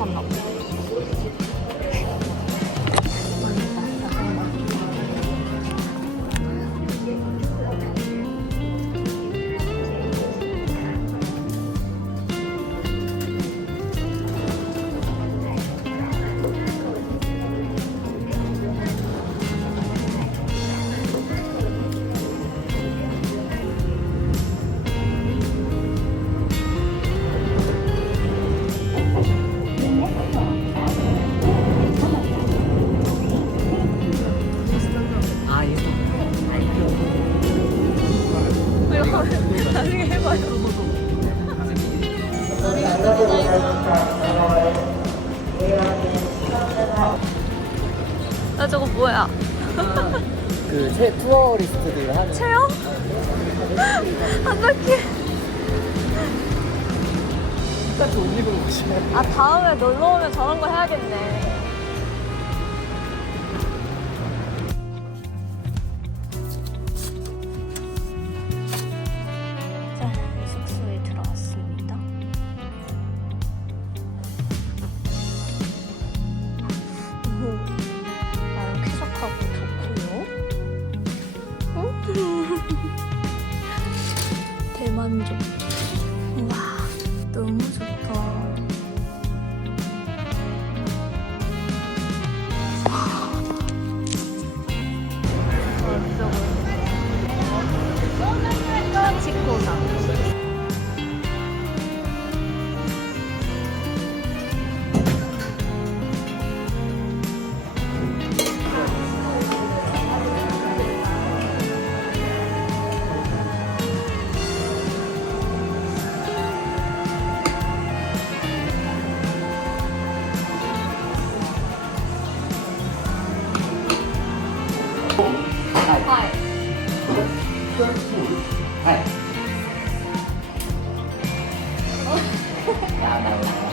카드 그, 체, 투어리스트들 하는. 체험? 어떡해. 똑같이 옷 입은 옷이야. 아, 다음에 놀러 오면 저런 거 해야겠네.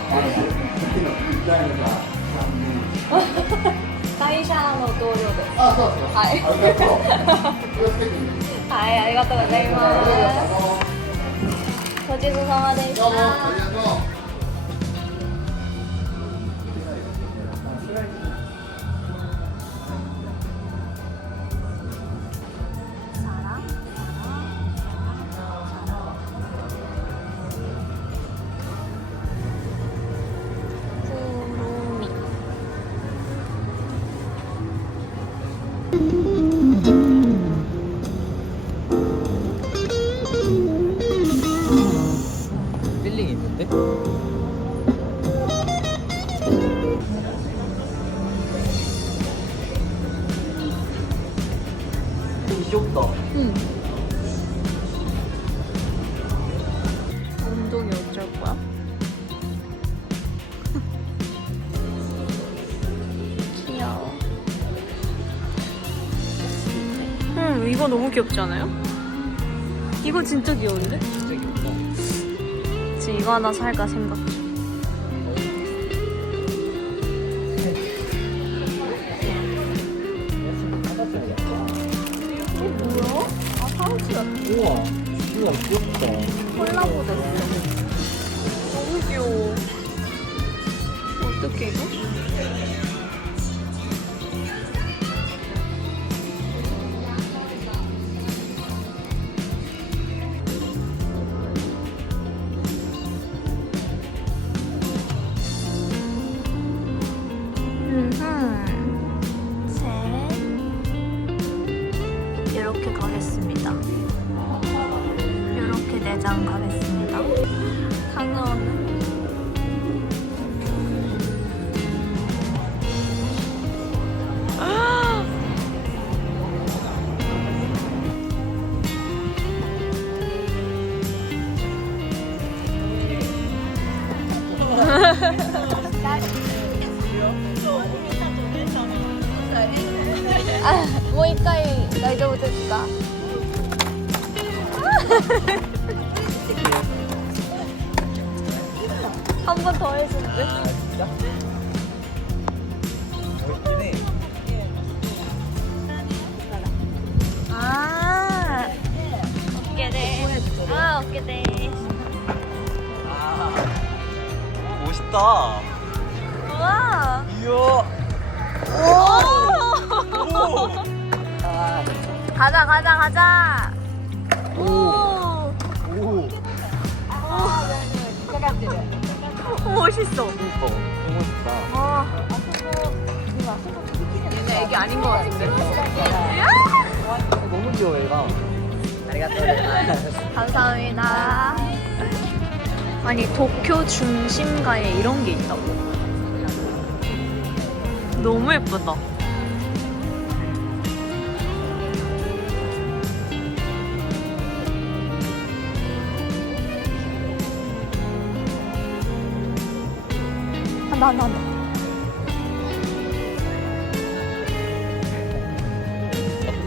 会社の同僚です。あ、そうですか。はい。はい、ありがとうございます。ごちそうさまでした。 좀 좁다. 응. 운동이 어쩔 거야? 귀여워. 응, 이거 너무 귀엽지 않아요? 이거 진짜 귀여운데? 진짜 귀엽다. 지금 이거 하나 살까 생각 우와, 우와, 귀엽다. 콜라보 됐어. 너무 귀여워. 어떡해, 이거? 음 강당 가겠습니다. 강원은 아, もう一回大丈夫ですか 한 번 더 해준대. 아 진짜? 멋있긴 해 아. 어깨네. 아, 어깨네. 아 멋있다 우와. 이야 오. 아, 가자, 가자, 가자. 오. 오 멋있어. 그니까 너무 멋있다 아. 얘네 애기 아닌 것 같은데. 너무 귀여워 얘가 감사합니다. 아니 도쿄 중심가에 이런 게 있다고. 너무 예쁘다. ななん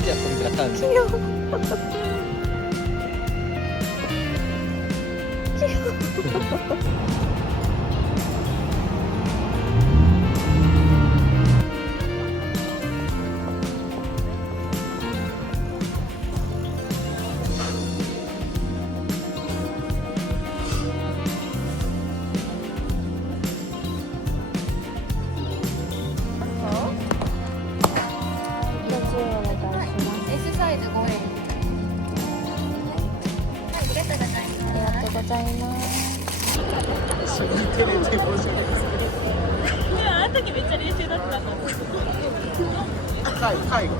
じゃあこれが 언니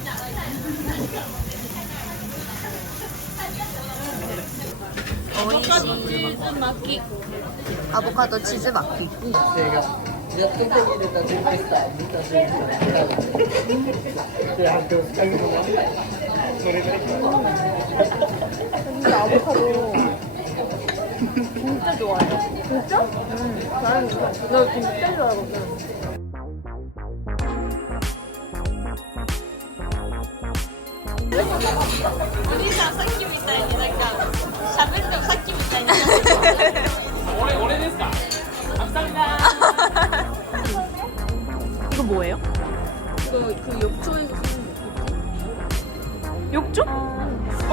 아보카도 치즈 됐다 제 학교 생각나 근데 아보카도 진짜 좋아해. 진짜? 응. 나는 나 진짜 좋아하거든. 이거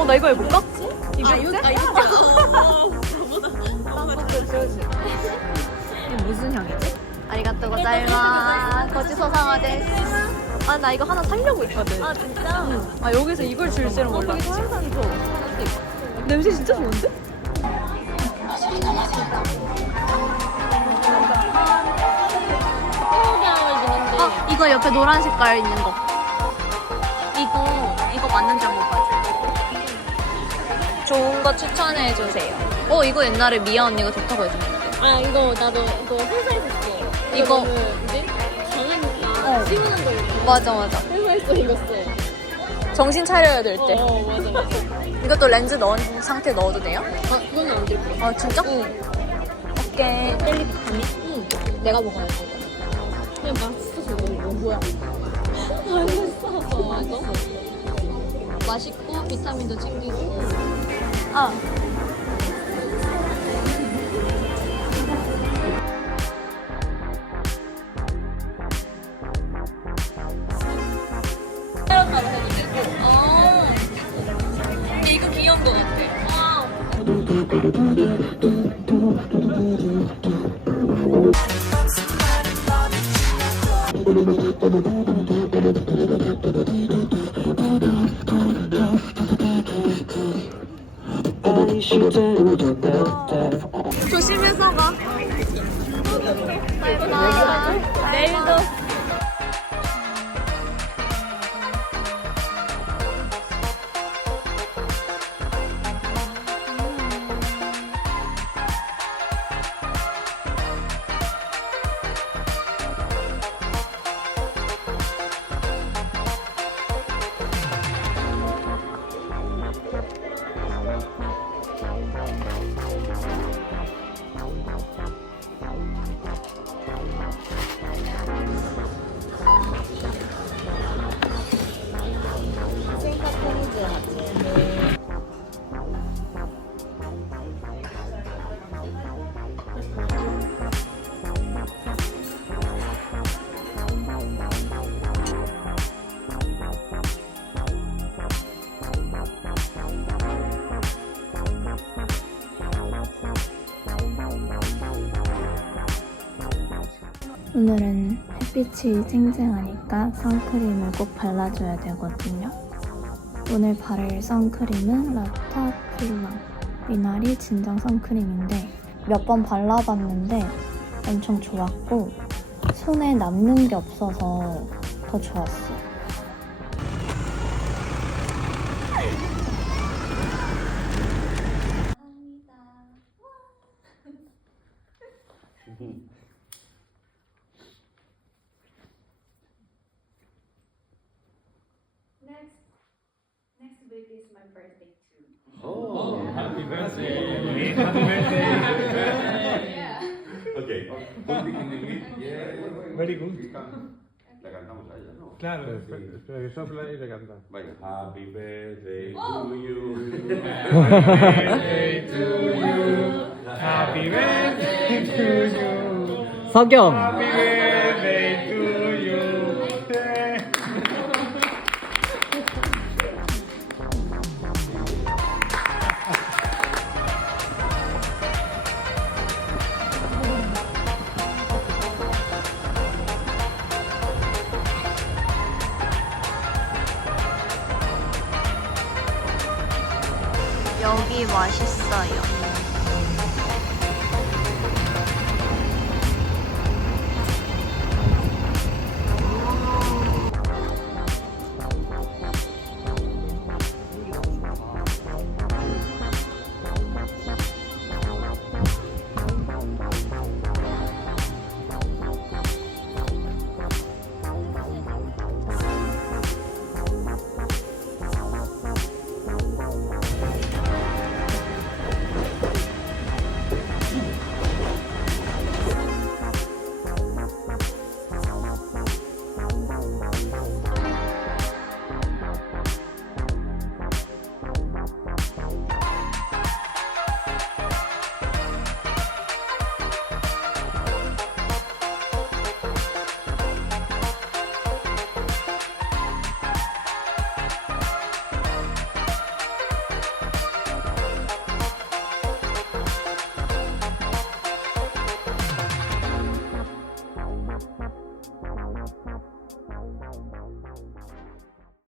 나 이거 해볼까? 이거 아, 이거, 아, 이거. 이게 무슨 향이지? 아리가또 고자이마스. 고치소사마 데스. 아, 나 이거 하나 사려고 있거든. 아, 진짜? 아, 여기서 이걸 줄 줄은 몰랐지. 냄새 진짜 좋은데? 어, 이거 옆에 노란 색깔 있는 거. 이거, 이거 맞는지 한번 봐줘. 좋은 거 추천해 주세요. 어, 이거 옛날에 미아 언니가 좋다고 해줬는데. 아 이거 나도 이거 회사에서 써. 이거- 너무 이제 강하니까 어. 시원한 거 입고 맞아, 맞아. 회사에서 이거 써. 정신 차려야 될 어, 때. 어 맞아 맞아. 이것도 렌즈 넣은 상태 넣어도 돼요? 아 그건 안 들고. 아, 진짜? 응. 오케이. 젤리파니? 응. 내가 먹어야 돼. 그냥 맛있어서 먹는 거 뭐야? 맛있어서 맞아. 맛있고 비타민도 챙기고. 어. 아, 근데 이거 귀여운 것 같아. 와. Thank. 조심해서 가. 내일도. 오늘은 햇빛이 쨍쨍하니까 선크림을 꼭 발라줘야 되거든요. 오늘 바를 선크림은 라타필라 미나리 진정 선크림인데 몇 번 발라봤는데 엄청 좋았고 손에 남는 게 없어서 더 좋았어요. it is my. Oh, oh, happy birthday! happy birthday! Happy birthday! Yeah. Okay, Very good. La cantamos a ella, ¿no? Claro, pero que sopla y le canta. Venga. Happy birthday to oh. you. Happy birthday to you. Happy birthday to you. Happy birthday 맛있어요.